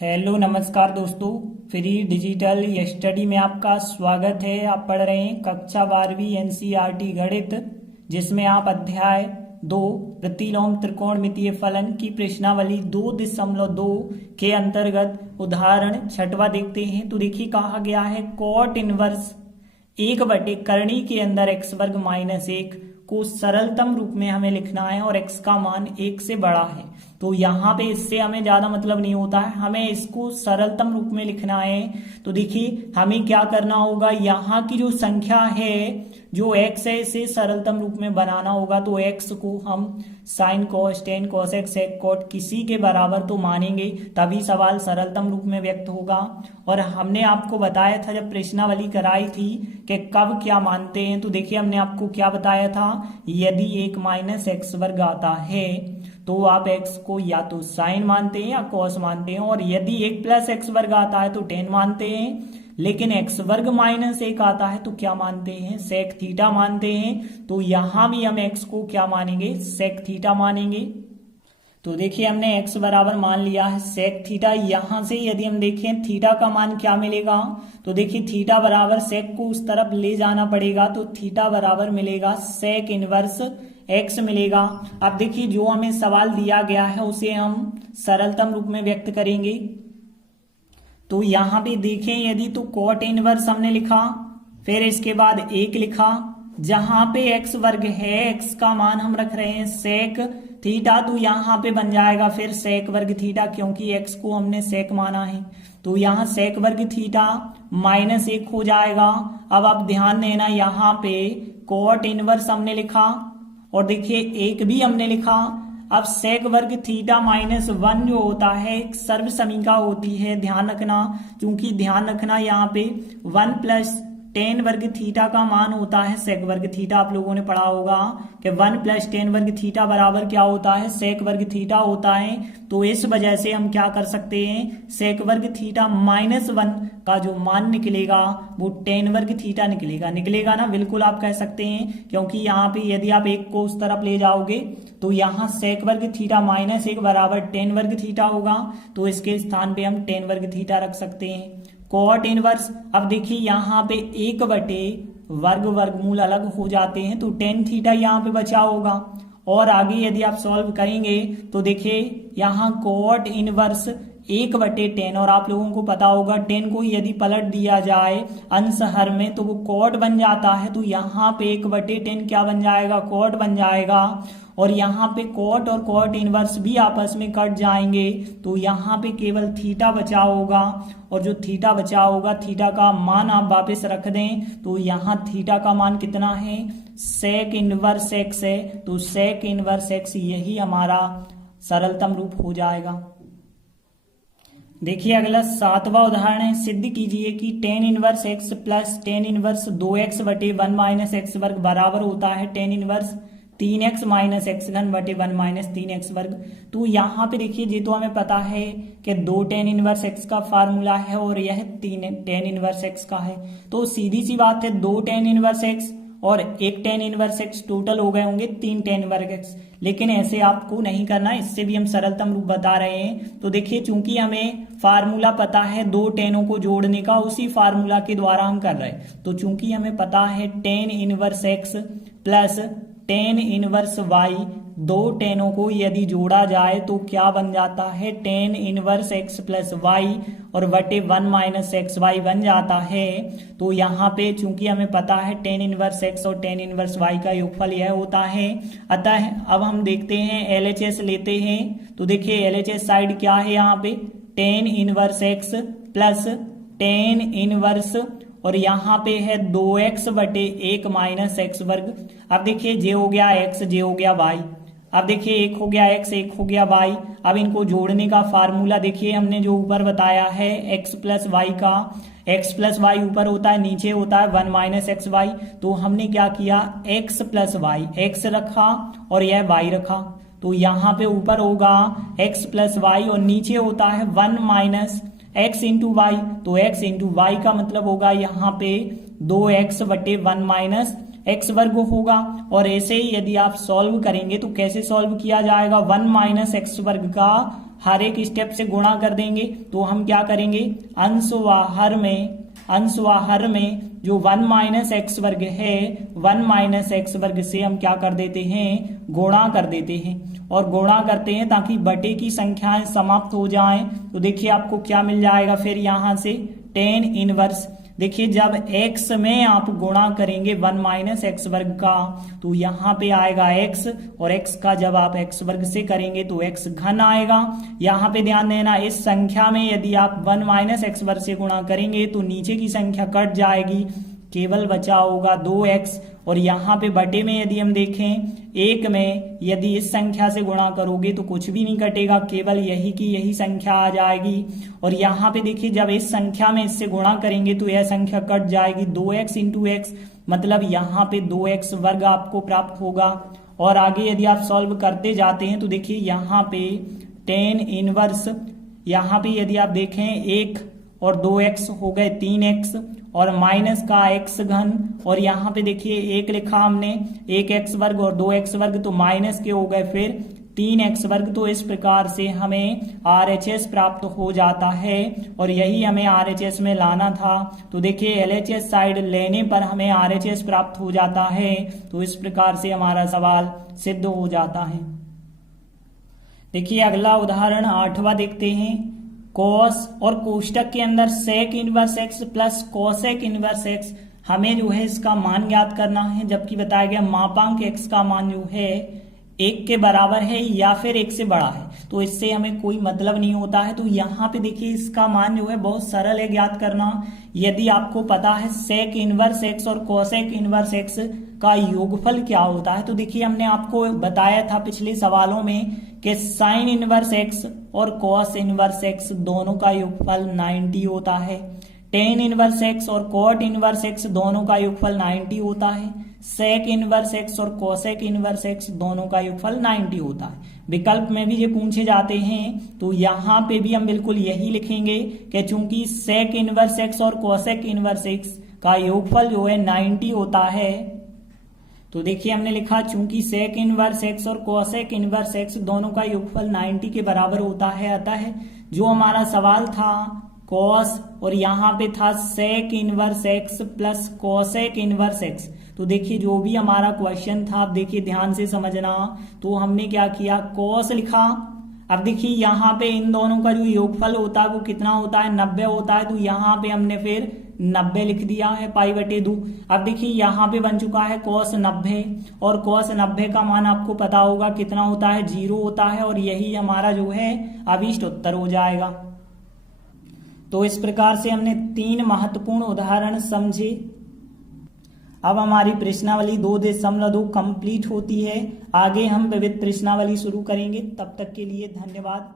Hello नमस्कार दोस्तों। Free digital study में आपका स्वागत है। आप पढ़ रहे हैं कक्षा 12वीं एनसीईआरटी गणित, जिसमें आप अध्याय 2 प्रतिलोम त्रिकोणमितीय फलन की प्रश्नावली 2.2 के अंतर्गत उदाहरण छठवा देखते हैं। तो देखिए कहा गया है कॉट इनवर्स 1/करणी के अंदर x वर्ग माइनस 1 को सरलतम रूप में हमें लिखना है और x का मान 1 से बड़ा है। तो यहाँ पे इससे हमें ज्यादा मतलब नहीं होता है, हमें इसको सरलतम रूप में लिखना है। तो देखिए हमें क्या करना होगा, यहाँ की जो संख्या है जो x है इसे सरलतम रूप में बनाना होगा। तो x को हम sine cos tan cos x sec cot किसी के बराबर तो मानेंगे, तभी सवाल सरलतम रूप में व्यक्त होगा। और हमने आपको बताया था जब प्रश्नावली कराई थी कि कब क्या मानते हैं। तो देखिए हमने आपको क्या बताया था, यदि 1 माइनस एक्स वर्ग आता है तो आप x को या तो साइन मानते हैं या कॉस मानते हैं, और यदि 1 प्लस एक्स वर्ग आता है तो टेन मानते हैं। लेकिन x वर्ग माइनस 1 आता है तो क्या मानते हैं, सेक थीटा मानते हैं। तो यहां भी हम x को क्या मानेंगे, सेक थीटा मानेंगे। तो देखिए हमने x बराबर मान लिया है सेक थीटा। यहां से यदि हम देखें थीटा का मान क्या मिलेगा, तो देखिए थीटा बराबर सेक को उस तरफ ले जाना पड़ेगा, तो थीटा बराबर मिलेगा सेक इनवर्स x मिलेगा। अब देखिए जो हमें सवाल दिया गया है उसे हम सरलतम रूप में व्यक्त करेंगे। तो यहाँ पे देखें यदि तो कॉट इनवर्स हमने लिखा, फिर इसके बाद 1 लिखा, जहां पे x वर्ग है x का मान हम रख रहे हैं सेक थीटा, तो यहाँ पे बन जाएगा फिर सेक वर्ग थीटा, क्योंकि x को हमने सेक माना है। तो यहाँ सेक वर्ग थीटा माइनस 1 हो जाएगा। अब आप ध्यान देना यहाँ पे कॉट इनवर्स हमने लिखा और देखिए 1 भी हमने लिखा। अब सेक वर्ग थीटा माइनस 1 जो होता है एक सर्व समीका होती है, ध्यान रखना, क्योंकि ध्यान रखना यहाँ पे 1 प्लस टेन वर्ग थीटा का मान होता है सेक वर्ग थीटा। आप लोगों ने पढ़ा होगा कि 1 प्लस टेन वर्ग थीटा बराबर क्या होता है, सेक वर्ग थीटा होता है। तो इस वजह से हम क्या कर सकते हैं, सेक वर्ग थीटा माइनस 1 का जो मान निकलेगा वो टेन वर्ग थीटा निकलेगा ना, बिल्कुल आप कह सकते हैं, क्योंकि यहाँ पे यदि आप 1 को उस तरफ ले जाओगे तो यहाँ सेक वर्ग थीटा माइनस 1 बराबर टेन वर्ग थीटा होगा। तो इसके स्थान पे हम टेन वर्ग थीटा रख सकते हैं। कॉट इनवर्स, अब देखिए यहाँ पे 1/वर्ग वर्गमूल अलग हो जाते हैं, तो टेन थीटा यहाँ पे बचा होगा। और आगे यदि आप सॉल्व करेंगे तो देखिए यहाँ कॉट इनवर्स 1/10, और आप लोगों को पता होगा 10 को यदि पलट दिया जाए अंश हर में तो वो कॉट बन जाता है। तो यहाँ पे 1/10 क्या बन जाएगा, कॉट बन जाएगा। और यहाँ पे कॉट और कॉट इनवर्स भी आपस में कट जाएंगे, तो यहाँ पे केवल थीटा बचा होगा। और जो थीटा बचा होगा थीटा का मान आप वापस रख दें, तो यहाँ थीटा का मान कितना है, सेक इनवर्स एक्स है। तो सेक इनवर्स एक्स यही हमारा सरलतम रूप हो जाएगा। देखिए अगला 7वां उदाहरण है, सिद्ध कीजिए कि ten inverse x plus tan inverse 2x बटे 1 माइनस एक्स वर्ग बराबर होता है tan inverse 3x minus x घन बटे 1 माइनस 3x वर्ग। तो यहाँ पे देखिए जी तो हमें पता है कि 2 टेन इनवर्स एक्स का फार्मूला है और यह 3 टेन इनवर्स एक्स का है। तो सीधी सी बात है 2 टेन इनवर्स एक्स और 1 टेन इनवर्स एक्स टोटल हो गए होंगे 3 टेन इनवर्स एक्स। लेकिन ऐसे आपको नहीं करना, इससे भी हम सरलतम रूप बता रहे हैं। तो देखिए चूंकि हमें फार्मूला पता है 2 टेनों को जोड़ने का, उसी फार्मूला के द्वारा हम कर रहे हैं। तो चूंकि हमें पता है tan inverse x plus tan inverse y, 2 टेनों को यदि जोड़ा जाए तो क्या बन जाता है, tan inverse x plus y और बटे 1 माइनस एक्स वाई बन जाता है। तो यहाँ पे चूंकि हमें पता है टेन इनवर्स एक्स और टेन इनवर्स वाई का योगफल यह होता है। अतः अब हम देखते हैं LHS लेते हैं। तो देखिए LHS साइड क्या है, यहाँ पे ten inverse x plus tan inverse और यहाँ पे है 2x बटे 1 माइनस एक्स वर्ग। अब देखिए जे हो गया x, जे हो गया y। अब देखिए 1 हो गया x, 1 हो गया y। अब इनको जोड़ने का फार्मूला देखिए हमने जो ऊपर बताया है x प्लस वाई का, x प्लस वाई ऊपर होता है, नीचे होता है 1 माइनस एक्स वाई। तो हमने क्या किया, x प्लस वाई, x रखा और यह y रखा। तो यहाँ पे ऊपर होगा x प्लस वाई और नीचे होता है 1 माइनस x इंटू वाई। तो x इंटू वाई का मतलब होगा यहाँ पे 2x बटे 1 माइनस एक्स वर्ग होगा। और ऐसे ही यदि आप सॉल्व करेंगे तो कैसे सॉल्व किया जाएगा, 1 माइनस एक्स वर्ग का हर एक स्टेप से गुणा कर देंगे। तो हम क्या करेंगे, अंश व हर में जो 1 माइनस एक्स वर्ग है 1 माइनस एक्स वर्ग से हम क्या कर देते हैं, गुणा कर देते हैं। और गुणा करते हैं ताकि बटे की संख्याएं समाप्त हो जाएं। तो देखिए आपको क्या मिल जाएगा फिर यहां से tan इनवर्स। देखिए जब x में आप गुणा करेंगे 1 माइनस एक्स वर्ग का तो यहाँ पे आएगा x, और x का जब आप x वर्ग से करेंगे तो x घन आएगा। यहाँ पे ध्यान देना, इस संख्या में यदि आप 1 माइनस एक्स वर्ग से गुणा करेंगे तो नीचे की संख्या कट जाएगी, केवल बचा होगा 2x। और यहाँ पे बटे में यदि हम देखें 1 में यदि इस संख्या से गुणा करोगे तो कुछ भी नहीं कटेगा, केवल यही की यही संख्या आ जाएगी। और यहाँ पे देखिए जब इस संख्या में इससे गुणा करेंगे तो यह संख्या कट जाएगी, 2x इंटू एक्स, मतलब यहाँ पे 2x वर्ग आपको प्राप्त होगा। और आगे यदि आप सॉल्व करते जाते हैं तो देखिए यहाँ पे tan इनवर्स, यहाँ पे यदि आप देखें 1 और 2x हो गए 3x, और माइनस का x घन, और यहाँ पे देखिए 1 लिखा हमने, 1x वर्ग और 2x वर्ग, तो माइनस के हो गए फिर 3x वर्ग। तो इस प्रकार से हमें RHS प्राप्त हो जाता है, और यही हमें RHS में लाना था। तो देखिए LHS साइड लेने पर हमें RHS प्राप्त हो जाता है। तो इस प्रकार से हमारा सवाल सिद्ध हो जाता है। देखिए अगला उदाहरण 8वां देखते हैं। कॉस और कोष्टक के अंदर sec inverse x plus cosec inverse x, हमें जो है इसका मान ज्ञात करना है, जबकि बताया गया मापांक x का मान जो है 1 के बराबर है या फिर 1 से बड़ा है, तो इससे हमें कोई मतलब नहीं होता है। तो यहाँ पे देखिए इसका मान जो है बहुत सरल है ज्ञात करना। यदि आपको पता है सेक इनवर्स एक्स और कोसेक इनवर्स एक्स का योगफल क्या होता है, तो देखिए हमने आपको बताया था पिछले सवालों में कि साइन इनवर्स एक्स और कॉस इनवर्स एक्स दोनों का योगफल 90 होता है, टेन इनवर्स एक्स और कॉट इनवर्स एक्स दोनों का योगफल 90 होता है, सेक इनवर्स एक्स और कोसेक इनवर्स एक्स दोनों का योगफल 90 होता है। विकल्प में भी ये पूछे जाते हैं तो यहाँ पे भी हम बिल्कुल यही लिखेंगे कि चूंकि सेक इनवर्स एक्स और कोसेक इनवर्स एक्स का योगफल जो है 90 होता है, तो देखिए हमने लिखा चूंकि सेक इनवर्स एक्स और कोसेक इनवर्स एक्स दोनों का योगफल 90 के बराबर होता है, अतः जो हमारा सवाल था कॉस और यहाँ पे था sec inverse x plus cosec inverse x, तो देखिए जो भी हमारा क्वेश्चन था, आप देखिए ध्यान से समझना, तो हमने क्या किया कॉस लिखा। अब देखिए यहाँ पे इन दोनों का जो योगफल होता है वो कितना होता है 90 होता है, तो यहाँ पे हमने फिर 90 लिख दिया है π/2। अब देखिए यहाँ पे बन चुका है cos 90, और cos 90 का मान आपको पता होगा कितना होता है 0 होता है, और यही हमारा जो है अभीष्ट उत्तर हो जाएगा। तो इस प्रकार से हमने 3 महत्वपूर्ण उदाहरण समझे। अब हमारी प्रश्नावली 2.2 कंप्लीट होती है। आगे हम विविध प्रश्नावली शुरू करेंगे। तब तक के लिए धन्यवाद।